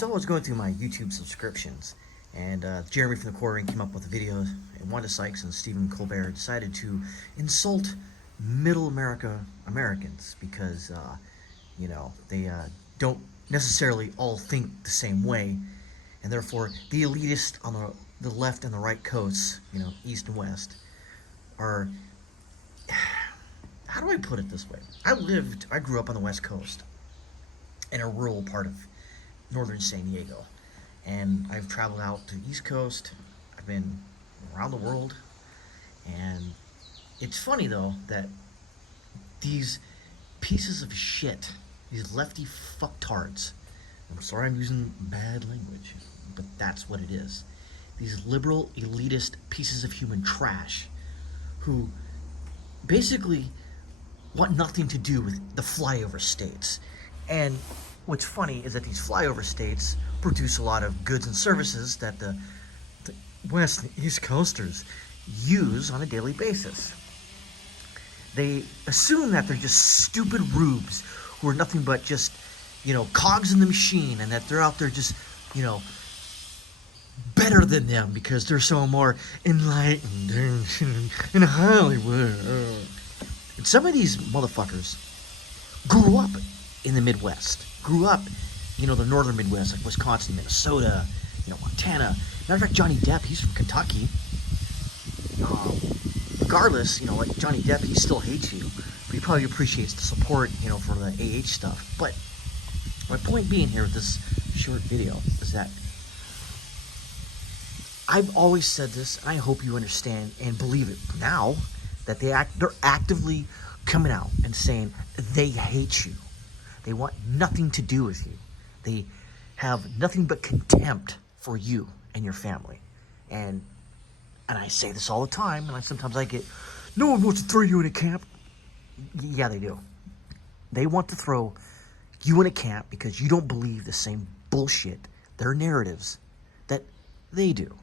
So I was going through my YouTube subscriptions, and Jeremy from the Quartering came up with a video, and Wanda Sykes and Stephen Colbert decided to insult middle Americans because, they don't necessarily all think the same way, and therefore the elitist on the left and the right coasts, east and west, are, how do I put it this way? I grew up on the West Coast, in a rural part of northern San Diego, and I've traveled out to the East Coast. I've been around the world, and it's funny though that these pieces of shit, these lefty fucktards, I'm sorry I'm using bad language, but that's what it is. These liberal elitist pieces of human trash who basically want nothing to do with the flyover states. And what's funny is that these flyover states produce a lot of goods and services that the West and East Coasters use on a daily basis. They assume that they're just stupid rubes who are nothing but just, cogs in the machine, and that they're out there just, better than them because they're so more enlightened in Hollywood. And some of these motherfuckers grew up in the Midwest, grew up, the northern Midwest, like Wisconsin, Minnesota, Montana. Matter of fact, Johnny Depp, he's from Kentucky. Regardless, like Johnny Depp, he still hates you, but he probably appreciates the support, for the AH stuff. But my point being here with this short video is that I've always said this, and I hope you understand and believe it now, that they're actively coming out and saying they hate you. They want nothing to do with you. They have nothing but contempt for you and your family. And I say this all the time, and sometimes I get, no one wants to throw you in a camp. Yeah, they do. They want to throw you in a camp because you don't believe the same bullshit, their narratives, that they do.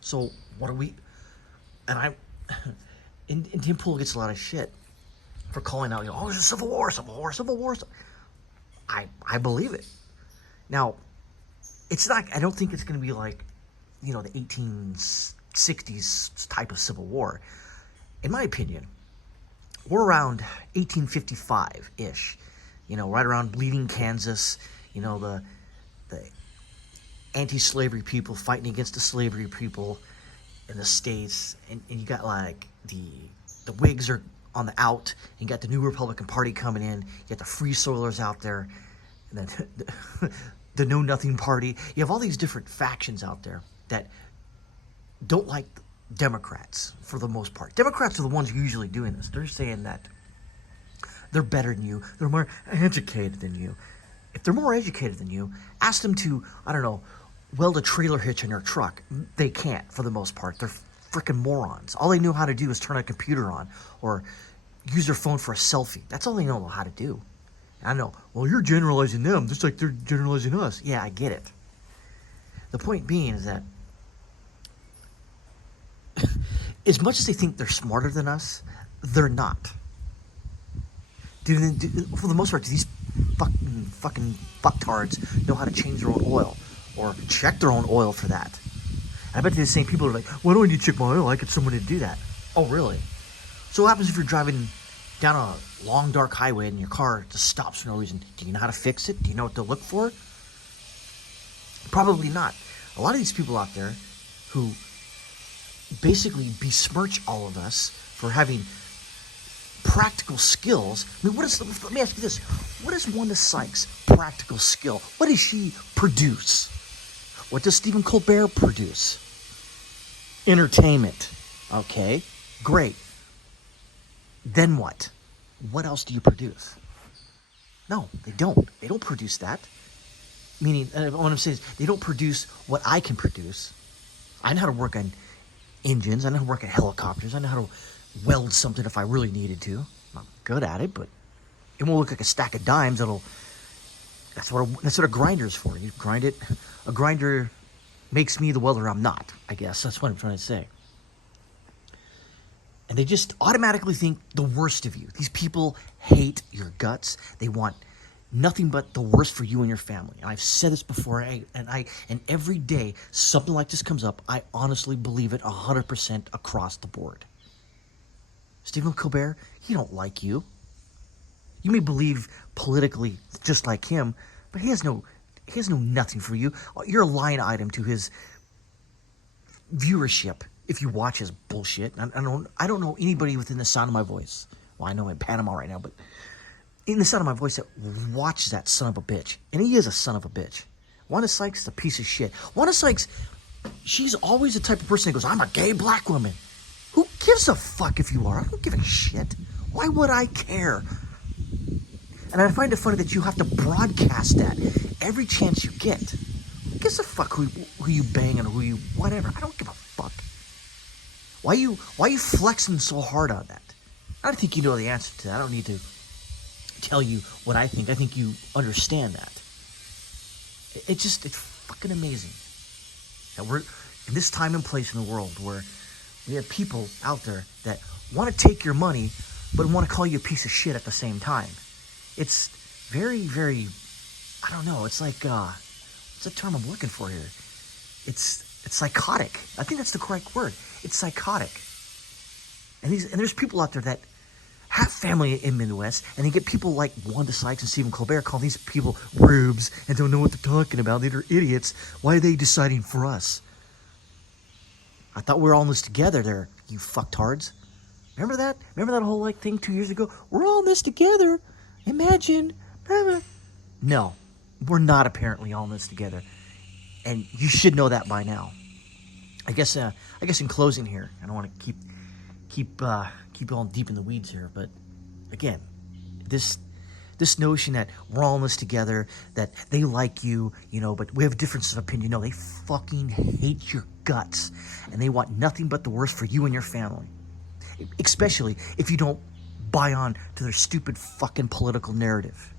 So what are we... And Tim Pool gets a lot of shit for calling out, there's a civil war. I believe it. Now, it's not, I don't think it's going to be like, the 1860s type of civil war. In my opinion, we're around 1855-ish, right around Bleeding, Kansas, the anti-slavery people fighting against the slavery people in the States, and you got like the Whigs are on the out, and you got the New Republican Party coming in, you got the Free Soilers out there, and then the Know Nothing Party. You have all these different factions out there that don't like Democrats for the most part. Democrats are the ones usually doing this. They're saying that they're better than you, they're more educated than you. If they're more educated than you, ask them to, weld a trailer hitch in their truck. They can't, for the most part. They're freaking morons. All they know how to do is turn a computer on or use their phone for a selfie. That's all they know how to do. And I know, well, you're generalizing them just like they're generalizing us. Yeah, I get it. The point being is that as much as they think they're smarter than us, they're not. For the most part, do these fucking fucktards know how to change their own oil? Or check their own oil for that? I bet the same people are like, why do I need to check my oil? I get someone to do that. Oh, really? So what happens if you're driving down a long, dark highway and your car just stops for no reason? Do you know how to fix it? Do you know what to look for? Probably not. A lot of these people out there who basically besmirch all of us for having practical skills. Let me ask you this. What is Wanda Sykes' practical skill? What does she produce? What does Stephen Colbert produce? Entertainment. Okay, great. Then what? What else do you produce? No, they don't. They don't produce that. Meaning, what I'm saying is, they don't produce what I can produce. I know how to work on engines. I know how to work on helicopters. I know how to weld something if I really needed to. I'm not good at it, but it won't look like a stack of dimes. That's what a grinder is for. You grind it. A grinder makes me the welder I'm not, I guess. That's what I'm trying to say. And they just automatically think the worst of you. These people hate your guts. They want nothing but the worst for you and your family. And I've said this before, and every day something like this comes up, I honestly believe it 100% across the board. Stephen Colbert, he don't like you. You may believe politically just like him, but he has no nothing for you. You're a line item to his viewership if you watch his bullshit. I don't know anybody within the sound of my voice. Well, I know I'm in Panama right now, but in the sound of my voice that watches that son of a bitch. And he is a son of a bitch. Wanda Sykes is a piece of shit. Wanda Sykes, she's always the type of person that goes, I'm a gay black woman. Who gives a fuck if you are? I don't give a shit. Why would I care? And I find it funny that you have to broadcast that every chance you get. Who gives a fuck who you bang and who you whatever? I don't give a fuck. Why you flexing so hard on that? I don't think you know the answer to that. I don't need to tell you what I think. I think you understand that. It's fucking amazing that we're in this time and place in the world where we have people out there that want to take your money but want to call you a piece of shit at the same time. It's very, very, I don't know, it's like, what's the term I'm looking for here? It's psychotic. I think that's the correct word. It's psychotic. And there's people out there that have family in Midwest, and they get people like Wanda Sykes and Stephen Colbert calling these people rubes and don't know what they're talking about. They're idiots. Why are they deciding for us? I thought we were all in this together there, you fucktards. Remember that? Remember that whole thing 2 years ago? We're all in this together. Imagine. No, we're not apparently all in this together. And you should know that by now. I guess in closing here, I don't want to keep going deep in the weeds here, but again, this notion that we're all in this together, that they like you, but we have differences of opinion. No, they fucking hate your guts, and they want nothing but the worst for you and your family. Especially if you don't buy on to their stupid fucking political narrative.